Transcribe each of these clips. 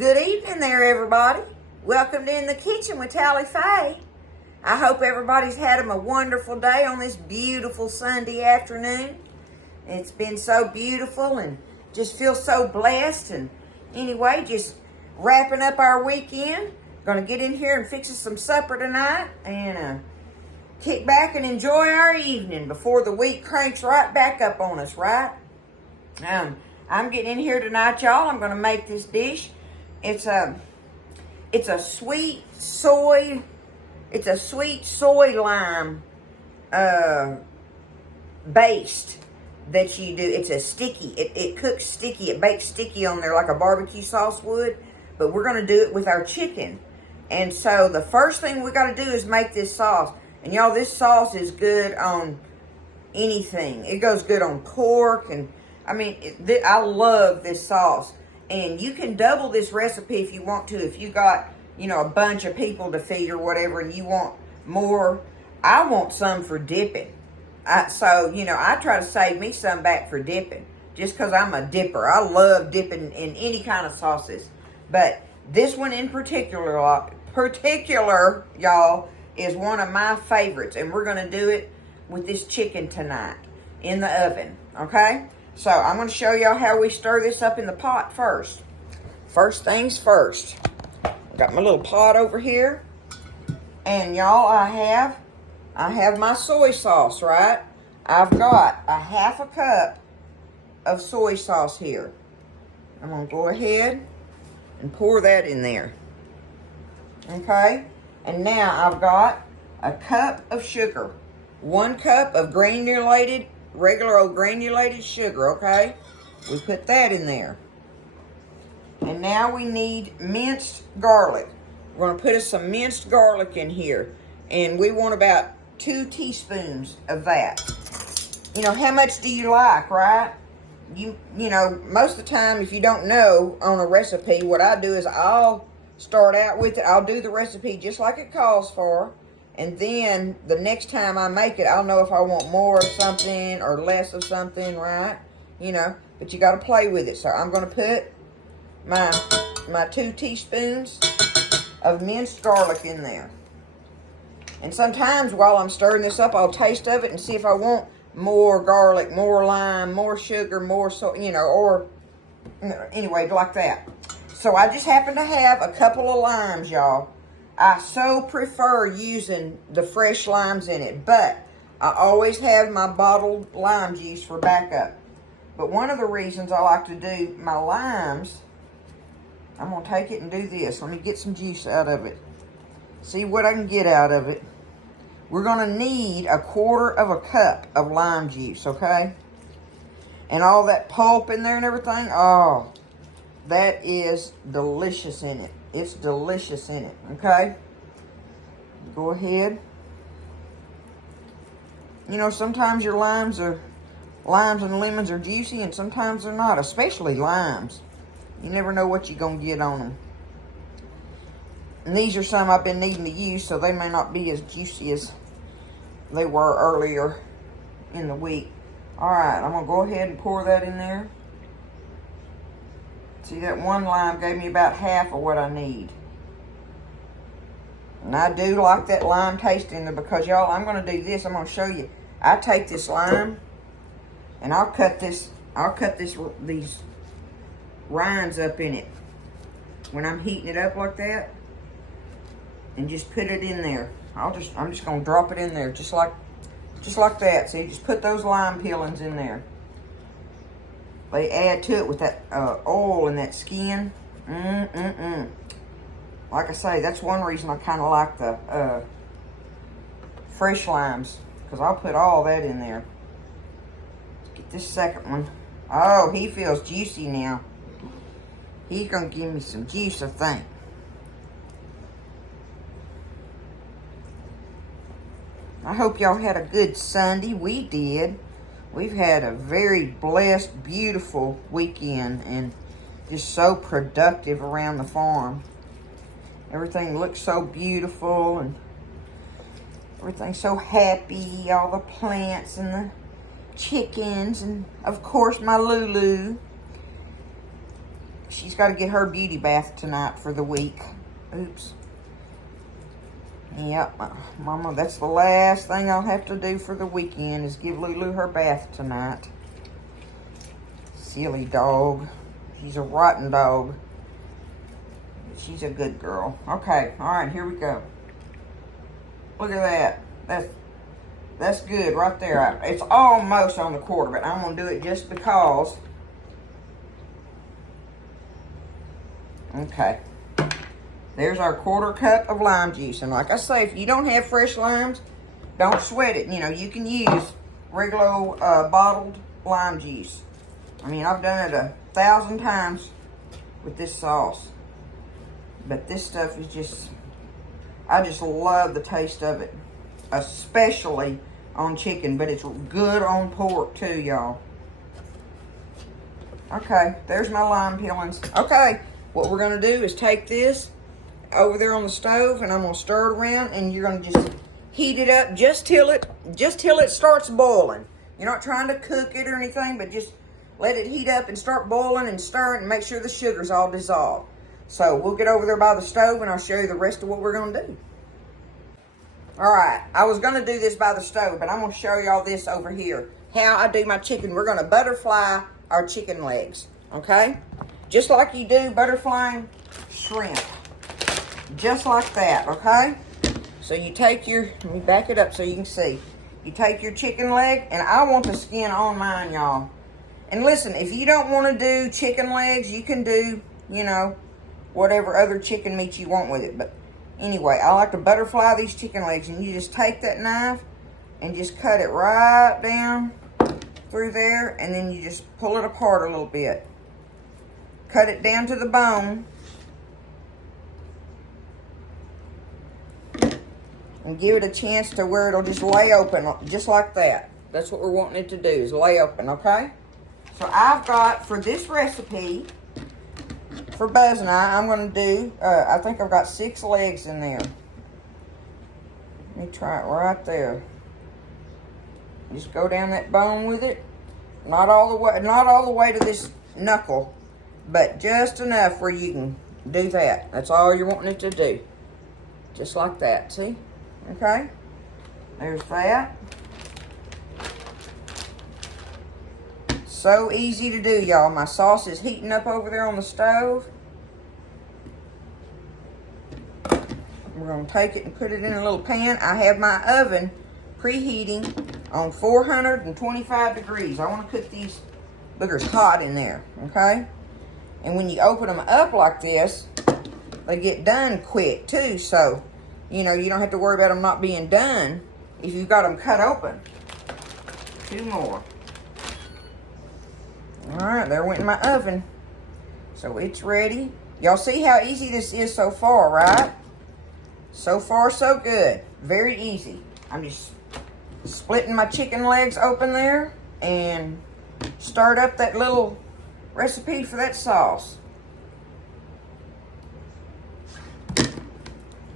Good evening there, everybody. Welcome to In the Kitchen with Tally Faye. I hope everybody's had a wonderful day on this beautiful Sunday afternoon. It's been so beautiful and just feel so blessed. And anyway, just wrapping up our weekend. Gonna get in here and fix us some supper tonight and kick back and enjoy our evening before the week cranks right back up on us, right? I'm getting in here tonight, y'all. I'm gonna make this dish. It's a sweet soy lime based that you do. It's a sticky. It cooks sticky. It bakes sticky on there like a barbecue sauce would. But we're gonna do it with our chicken. And so the first thing we gotta do is make this sauce. And y'all, this sauce is good on anything. It goes good on pork, and I mean, I love this sauce. And you can double this recipe if you want to. If you got, a bunch of people to feed or whatever, and you want more. I want some for dipping. So I try to save me some back for dipping, just because I'm a dipper. I love dipping in any kind of sauces. But this one in particular, y'all, is one of my favorites. And we're going to do it with this chicken tonight in the oven, okay? So I'm going to show y'all how we stir this up in the pot first. First things first. Got my little pot over here. And y'all, I have my soy sauce, right? I've got a half a cup of soy sauce here. I'm going to go ahead and pour that in there. Okay? And now I've got a cup of sugar. 1 cup of regular old granulated sugar, okay? We put that in there. And now we need minced garlic. We're going to put some minced garlic in here. And we want about 2 teaspoons of that. How much do you like, right? Most of the time, if you don't know on a recipe, what I do is I'll start out with it. I'll do the recipe just like it calls for. And then the next time I make it, I'll know if I want more of something or less of something, right? But you got to play with it. So I'm going to put my 2 teaspoons of minced garlic in there. And sometimes while I'm stirring this up, I'll taste of it and see if I want more garlic, more lime, more sugar, more or anyway, like that. So I just happen to have a couple of limes, y'all. I so prefer using the fresh limes in it, but I always have my bottled lime juice for backup. But one of the reasons I like to do my limes, I'm going to take it and do this. Let me get some juice out of it. See what I can get out of it. We're going to need 1/4 of a cup of lime juice, okay? And all that pulp in there and everything, oh, that is delicious in it. It's delicious in it, okay? Go ahead. Sometimes your limes and lemons are juicy, and sometimes they're not, especially limes. You never know what you're going to get on them. And these are some I've been needing to use, so they may not be as juicy as they were earlier in the week. All right, I'm going to go ahead and pour that in there. See, that 1 lime gave me about half of what I need. And I do like that lime taste in there because, y'all, I'm going to do this. I'm going to show you. I take this lime and I'll cut these rinds up in it when I'm heating it up like that, and just put it in there. I'm just going to drop it in there just like that. See, just put those lime peelings in there. They add to it with that oil and that skin. Like I say, that's one reason I kind of like the fresh limes, because I'll put all that in there. Let's get this second one. Oh, he feels juicy now. He's going to give me some juice, I think. I hope y'all had a good Sunday. We did. We've had a very blessed, beautiful weekend and just so productive around the farm. Everything looks so beautiful and everything's so happy. All the plants and the chickens and, of course, my Lulu. she's got to get her beauty bath tonight for the week. Oops. Yep, Mama, that's the last thing I'll have to do for the weekend is give Lulu her bath tonight. Silly dog. She's a rotten dog. She's a good girl. Okay, all right, here we go. Look at that. That's good right there. It's almost on the quarter, but I'm going to do it just because. Okay. There's our 1/4 cup of lime juice. And like I say, if you don't have fresh limes, don't sweat it. You know, you can use regular bottled lime juice. I mean, I've done it 1,000 times with this sauce. But this stuff is just, I just love the taste of it. Especially on chicken, but it's good on pork too, y'all. Okay, there's my lime peelings. Okay, what we're gonna do is take this over there on the stove, and I'm gonna stir it around, and you're gonna just heat it up just till it starts boiling. You're not trying to cook it or anything, but just let it heat up and start boiling and stir it and make sure the sugar's all dissolved. So we'll get over there by the stove, and I'll show you the rest of what we're gonna do. All right, I was gonna do this by the stove, but I'm gonna show y'all this over here. How I do my chicken. We're gonna butterfly our chicken legs, okay? Just like you do butterflying shrimp. Just like that, okay? So you take your, let me back it up so you can see. You take your chicken leg, and I want the skin on mine, y'all. And listen, if you don't want to do chicken legs, you can do, you know, whatever other chicken meat you want with it. But anyway, I like to butterfly these chicken legs, and you just take that knife and just cut it right down through there, and then you just pull it apart a little bit. Cut it down to the bone. And give it a chance to where it'll just lay open, just like that. That's what we're wanting it to do, is lay open, okay? So I've got, for this recipe, for Buzz and I'm going to do, I think I've got 6 legs in there. Let me try it right there. Just go down that bone with it. Not all the way to this knuckle, but just enough where you can do that. That's all you're wanting it to do. Just like that, see? Okay? There's that. So easy to do, y'all. My sauce is heating up over there on the stove. We're going to take it and put it in a little pan. I have my oven preheating on 425 degrees. I want to cook these boogers hot in there, okay? And when you open them up like this, they get done quick too. So, you know, you don't have to worry about them not being done if you've got them cut open. 2 more. All right, there went in my oven. So it's ready. Y'all see how easy this is so far, right? So far, so good. Very easy. I'm just splitting my chicken legs open there and start up that little recipe for that sauce.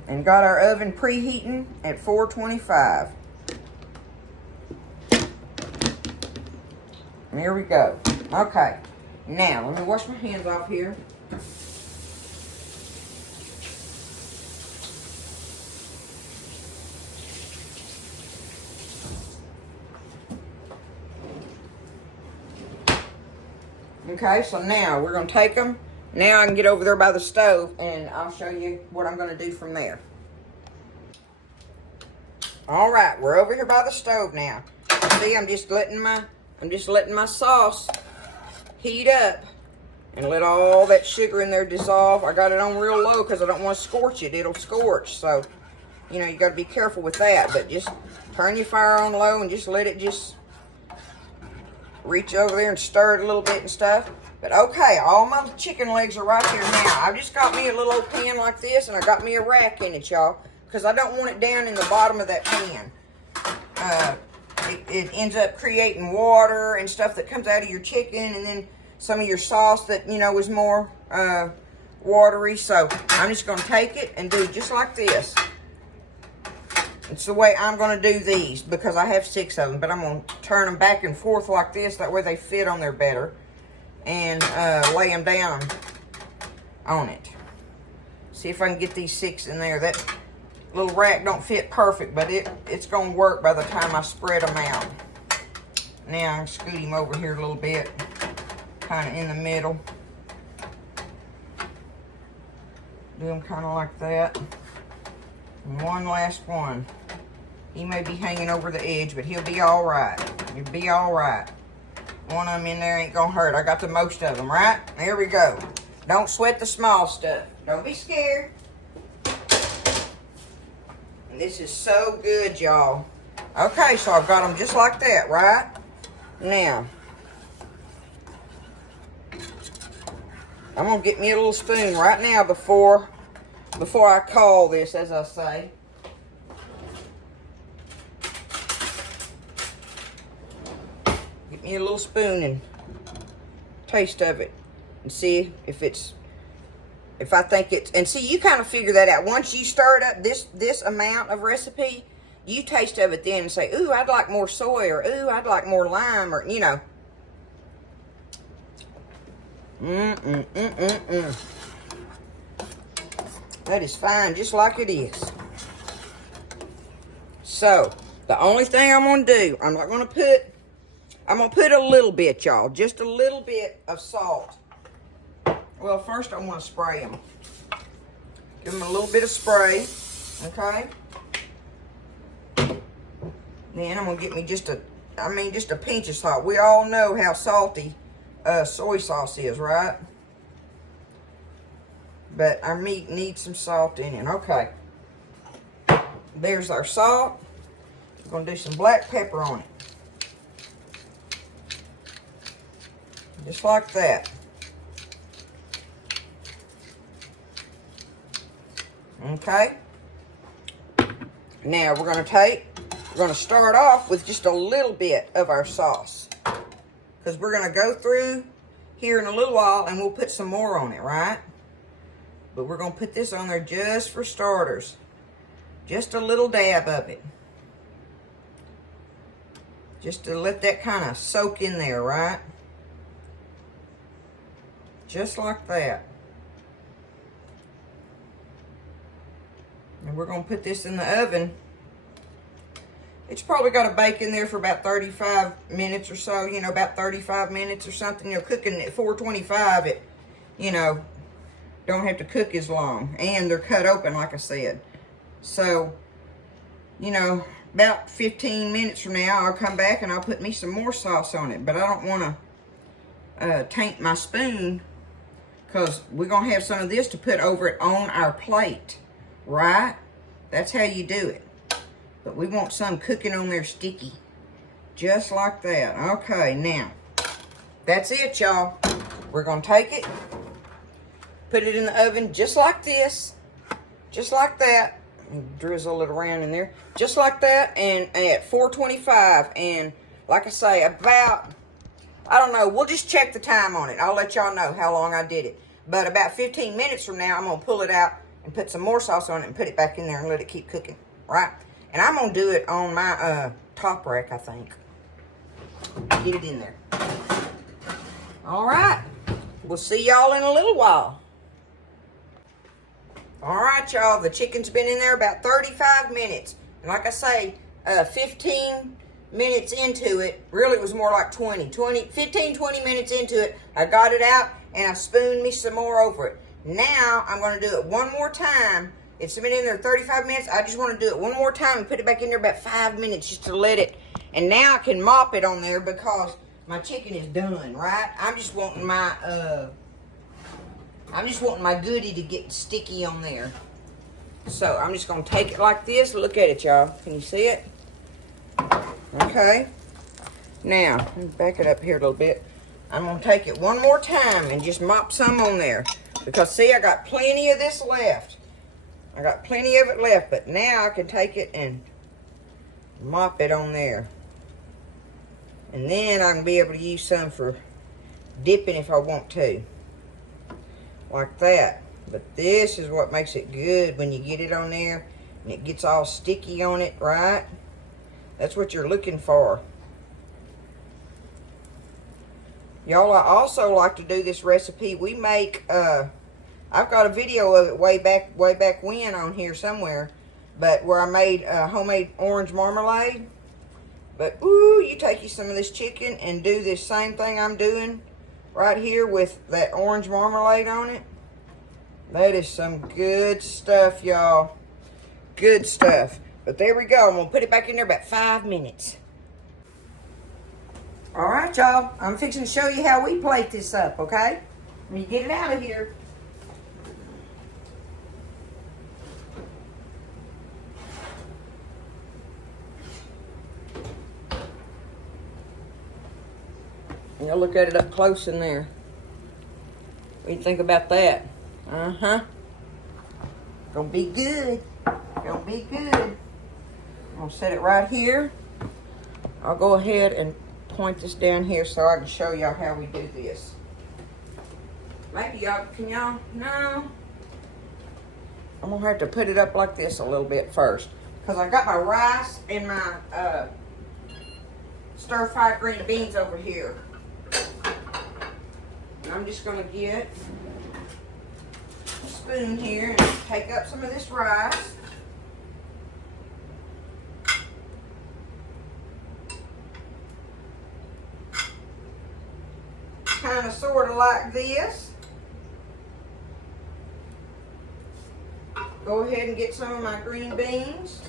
And got our oven preheating at 425. And here we go. Okay, now let me wash my hands off here. Okay, so now we're going to take them. Now I can get over there by the stove, and I'll show you what I'm going to do from there. All right, we're over here by the stove now. See, I'm just letting my sauce heat up and let all that sugar in there dissolve. I got it on real low because I don't want to scorch it. It'll scorch, so you know you got to be careful with that. But just turn your fire on low and just let it just reach over there and stir it a little bit and stuff. But okay, all my chicken legs are right here now. I've just got me a little old pan like this, and I got me a rack in it, y'all, because I don't want it down in the bottom of that pan. It ends up creating water and stuff that comes out of your chicken, and then some of your sauce that, you know, is more watery. So I'm just going to take it and do just like this. It's the way I'm going to do these because I have 6 of them, but I'm going to turn them back and forth like this. That way they fit on there better, and lay them down on it. See if I can get these 6 in there. That little rack don't fit perfect, but it's going to work by the time I spread them out. Now I'm going to scoot him over here a little bit, kind of in the middle. Do them kind of like that. And one last one. He may be hanging over the edge, but he'll be all right. He'll be all right. One of them in there ain't going to hurt. I got the most of them, right? There we go. Don't sweat the small stuff. Don't be scared. And this is so good, y'all. Okay, so I've got them just like that, right? Now, I'm going to get me a little spoon right now before I call this, as I say. Get me a little spoon and taste of it and see if I think it's, and see, you kind of figure that out. Once you stir it up this amount of recipe, you taste of it then and say, ooh, I'd like more soy, or ooh, I'd like more lime, or, you know. That is fine, just like it is. So, the only thing I'm going to do, I'm going to put a little bit, y'all, just a little bit of salt. Well, first I want to spray them. Give them a little bit of spray, okay? Then I'm going to get me just a pinch of salt. We all know how salty soy sauce is, right? But our meat needs some salt in it. Okay. There's our salt. We're going to do some black pepper on it. Just like that. Okay. Now we're going to start off with just a little bit of our sauce. Because we're going to go through here in a little while and we'll put some more on it, right? But we're going to put this on there just for starters. Just a little dab of it. Just to let that kind of soak in there, right? Just like that. And we're going to put this in the oven. It's probably got to bake in there for about 35 minutes or so. You know, about 35 minutes or something. You know, cooking at 425, it, you know, don't have to cook as long. And they're cut open, like I said. So, you know, about 15 minutes from now, I'll come back and I'll put me some more sauce on it. But I don't want to taint my spoon, because we're going to have some of this to put over it on our plate, right? That's how you do it. But we want some cooking on there sticky. Just like that. Okay, now, that's it, y'all. We're going to take it, put it in the oven just like this. Just like that. Drizzle it around in there. Just like that, and at 425. And like I say, about, I don't know, we'll just check the time on it. I'll let y'all know how long I did it. But about 15 minutes from now, I'm going to pull it out and put some more sauce on it and put it back in there and let it keep cooking, right? And I'm going to do it on my top rack, I think. Get it in there. All right. We'll see y'all in a little while. All right, y'all. The chicken's been in there about 35 minutes. And like I say, 15 minutes into it, really it was more like 20 minutes into it, I got it out and I spooned me some more over it. Now I'm going to do it one more time. It's been in there 35 minutes. I just want to do it one more time and put it back in there about 5 minutes just to let it. And now I can mop it on there because my chicken is done, right? I'm just wanting my goodie to get sticky on there. So I'm just going to take it like this. Look at it, y'all. Can you see it? Okay. Now, let me back it up here a little bit. I'm going to take it one more time and just mop some on there. Because, see, I got plenty of this left. I got plenty of it left. But now I can take it and mop it on there. And then I can be able to use some for dipping if I want to. Like that. But this is what makes it good when you get it on there and it gets all sticky on it, right? That's what you're looking for. Y'all, I also like to do this recipe. We make, I I've got a video of it way back when on here somewhere, but where I made homemade orange marmalade. But ooh, you take you some of this chicken and do this same thing I'm doing right here with that orange marmalade on it. That is some good stuff, y'all. Good stuff. But there we go. I'm going to put it back in there about 5 minutes. All right, y'all. I'm fixing to show you how we plate this up, okay? Let me get it out of here. Y'all look at it up close in there. What do you think about that? Uh-huh. Gonna be good. Gonna be good. I'm gonna set it right here. I'll go ahead and point this down here so I can show y'all how we do this. Maybe y'all, can y'all? No. I'm gonna have to put it up like this a little bit first. Because I got my rice and my stir-fried green beans over here. And I'm just gonna get a spoon here and take up some of this rice. Kind of sort of like this. Go ahead and get some of my green beans.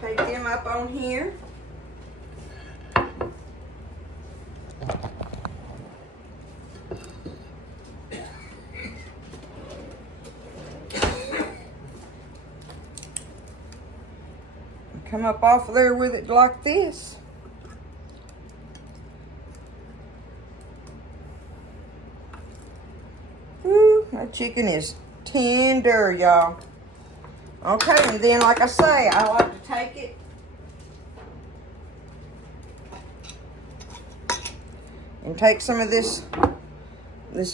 Take them up on here. Come up off of there with it like this. Woo, that chicken is tender, y'all. Okay, and then like I say, I like to take it and take some of this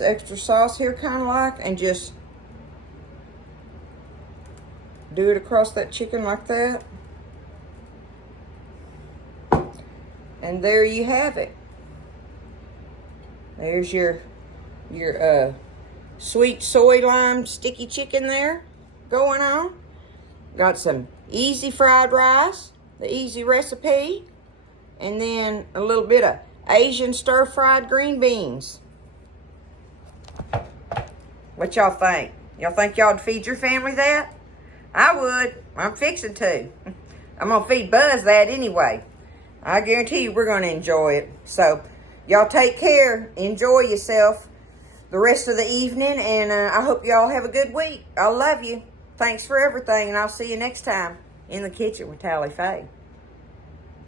extra sauce here, kind of like, and just do it across that chicken like that. And there you have it. There's your sweet soy lime sticky chicken there going on. Got some easy fried rice, the easy recipe, and then a little bit of Asian stir-fried green beans. What y'all think? Y'all think y'all'd feed your family that? I would. I'm fixing to. I'm gonna feed Buzz that anyway. I guarantee you we're going to enjoy it. So, y'all take care. Enjoy yourself the rest of the evening. And I hope y'all have a good week. I love you. Thanks for everything. And I'll see you next time in the kitchen with Tally Faye.